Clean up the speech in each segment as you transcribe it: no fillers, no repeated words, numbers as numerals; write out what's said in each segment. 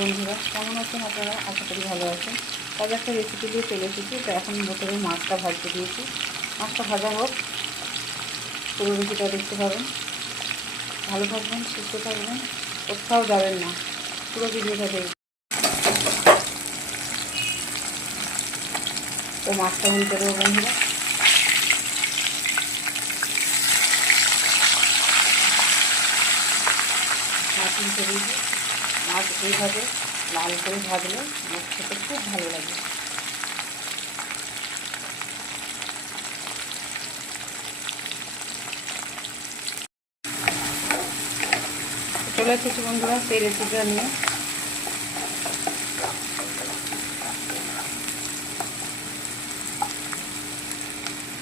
বন্ধুরা, কেমন আছেন আপনারা? আশা করি ভালো আছেন। তাহলে একটা রেসিপি দিয়ে চলে এসেছি। তো এখন বোতলে মাছটা ভাজতে দিয়েছি। মাছটা ভাজা হোক, পুরো রেসিপিটা দেখতে পাবেন। ভালো থাকবেন, সুস্থ থাকবেন, কোথাও যাবেন না, পুরো ভিডিওটা দেখবেন। তো মাছটা উল্টে দেবো বন্ধুরা। মাছ উল্টে দিয়েছি। মাছ এইভাবে লাল করে ভাজলে মাছ খেতে খুব ভালো লাগে। চলে এসেছি বন্ধুরা সেই রেসিপিটা নিয়ে।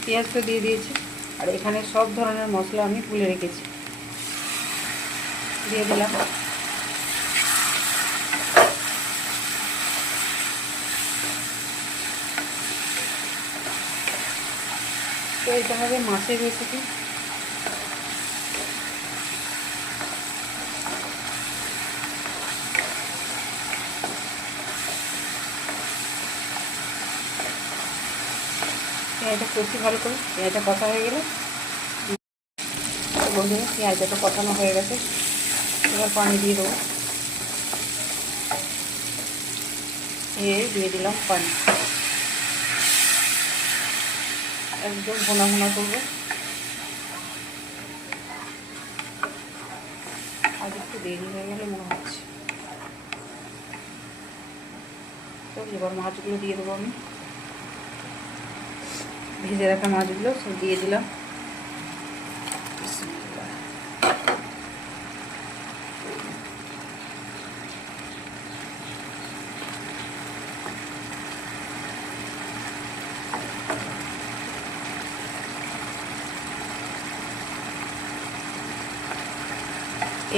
পেঁয়াজ তো দিয়ে দিয়েছি, আর এখানে সব ধরনের মশলা আমি তুলে রেখেছি, দিয়ে দিলাম। তো এটা হবে মাছের রেসিপি। পেঁয়াজটা কষি ভালো করে, পেঁয়াজটা কষা হয়ে গেলে বন্ধুরা পেঁয়াজটা তো কষানো হয়ে গেছে, এবার পানি দিয়ে দেবো। দিয়ে দিলাম পানি, একদম ভোনা ভোনা করবো। আজ একটু দেরি হয়ে গেলে মনে হচ্ছে। তো এবার মাছগুলো দিয়ে দেবো আমি। ভেজে রাখা মাছগুলো সব দিয়ে দিলাম।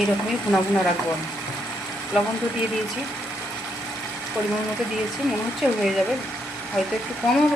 এইরকমই ভুনা ভুনা রাখবো আমি। লবণ তো দিয়ে দিয়েছি, পরিমাণ মতো দিয়েছি, মনে হচ্ছে হয়ে যাবে, হয়তো একটু কম হবে।